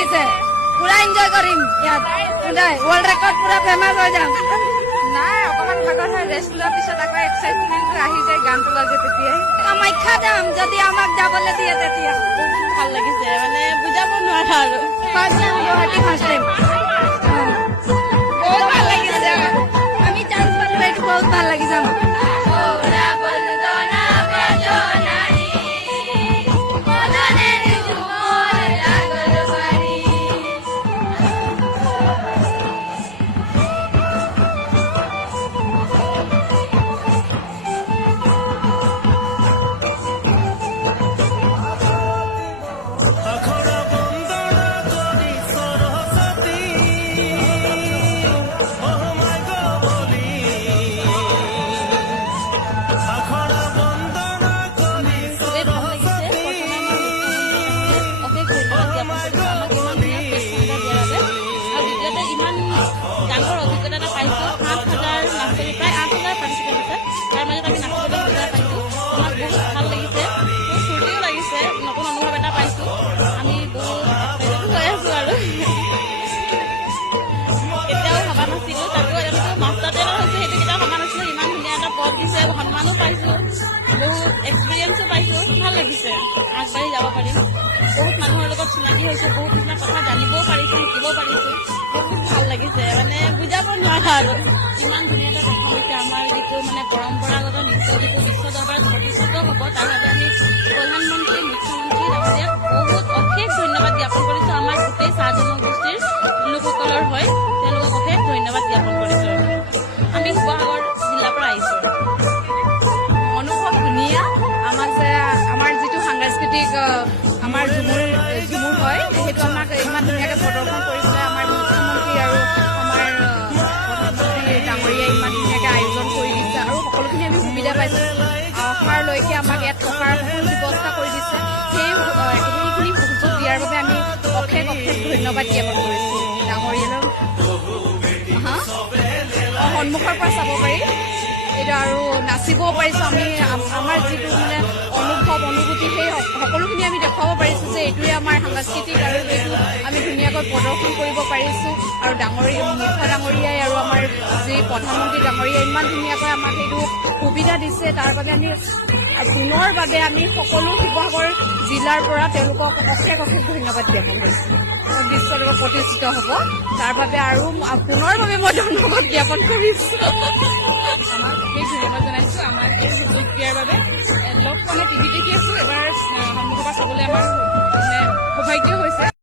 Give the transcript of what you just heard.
লাগিছে পুৰা এনজয় কৰিম ইয়াত ৱৰ্ল্ড ৰেকৰ্ড পুৰা ফেমাছ হৈ যাম নাই অকমান ভাগৰ হয় ৰেষ্ট লোৱাৰ পিছত আকৌ এক্সাইটমেণ্টটো আহি যায় গানটো বাজে তেতিয়াই কামাখ্যা যাম যদি আমাক যাবলৈ দিয়ে তেতিয়া ভাল লাগিছে মানে বুজাব নোৱাৰা আৰু first time Guwahati first time বহুত ভাল লাগিছে আমি চান্স পালো এইটো বহুত ভাল লাগিছে আমাক সন্মানো পাইছো বহুত এক্সপিৰিয়েঞ্চো পাইছো ভাল লাগিছে আগবাঢ়ি যাব পাৰিম বহুত মানুহৰ লগত চিনাকি হৈছো বহুত কিছুমান কথা জানিবও পাৰিছো শিকিব পাৰিছো বহুত ভাল লাগিছে মানে বুজাব নোৱাৰা আৰু ইমান ধুনীয়াকৈ দেখা হৈছে আমাৰ যিটো মানে পৰম্পৰাগত নৃত্য যিটো বিশ্ব দৰবাৰত প্ৰতিষ্ঠিত হ'ব তাৰ বাবে আমি প্ৰধানমন্ত্ৰী মুখ্যমন্ত্ৰী ডাঙৰীয়াক বহুত অশেষ ধন্যবাদ জ্ঞাপন কৰিছো আমাৰ গোটেই চাহ জনগোষ্ঠীৰ লোকসকলৰ হৈ তেওঁলোকক অশেষ ধন্যবাদ জ্ঞাপন কৰিছো আমি শিৱসাগৰ জিলাৰ পৰা আহিছো ধুনীয়া আমাক যে আমাৰ যিটো সাংস্কৃতিক আমাৰ ঝুমুৰ হয় সেইটো আমাক ইমান ধুনীয়াকৈ প্ৰদৰ্শন কৰিছিলে আমাৰ মুখ্যমন্ত্ৰী আৰু আমাৰ প্ৰধানমন্ত্ৰী ডাঙৰীয়াই ইমান ধুনীয়াকৈ আয়োজন কৰি দিছে আৰু সকলোখিনি আমি সুবিধা পাইছোঁ অহাৰলৈকে আমাক ইয়াত থকাৰ ব্যৱস্থা কৰি দিছে সেইখিনি সুযোগ দিয়াৰ বাবে আমি অশেষ ধন্যবাদ জ্ঞাপন কৰিছোঁ ডাঙৰীয়ালৈ সন্মুখৰ পৰা চাব পাৰি এইটো আৰু নাচিবও পাৰিছোঁ আমি আমাৰ যিটো মানে অনুভূতি সেই সকলোখিনি আমি দেখুৱাব পাৰিছোঁ যে এইটোৱে আমাৰ সাংস্কৃতিক আৰু এইটো আমি ধুনীয়াকৈ প্ৰদৰ্শন কৰিব পাৰিছোঁ আৰু মুখ্য ডাঙৰীয়াই আৰু আমাৰ যি প্ৰধানমন্ত্ৰী ডাঙৰীয়াই ইমান ধুনীয়াকৈ আমাক সেইটো সুবিধা দিছে তাৰ বাবে আমি পুনৰ বাবে আমি সকলো শিৱসাগৰ জিলাৰ পৰা তেওঁলোকক অশেষ ধন্যবাদ জ্ঞাপন কৰিছোঁ বিশ্বৰ লগত প্ৰতিষ্ঠিত হ'ব তাৰ বাবে আৰু পুনৰ বাবে মই ধন্যবাদ জ্ঞাপন কৰিছোঁ আমাক অশেষ ধন্যবাদ জনাইছোঁ আমাক এই সুযোগ দিয়াৰ বাবে লগ পালে টিভি দেখি আছোঁ এবাৰ সন্মুখৰ পৰা চাবলৈ আমাৰ মানে সৌভাগ্য হৈছে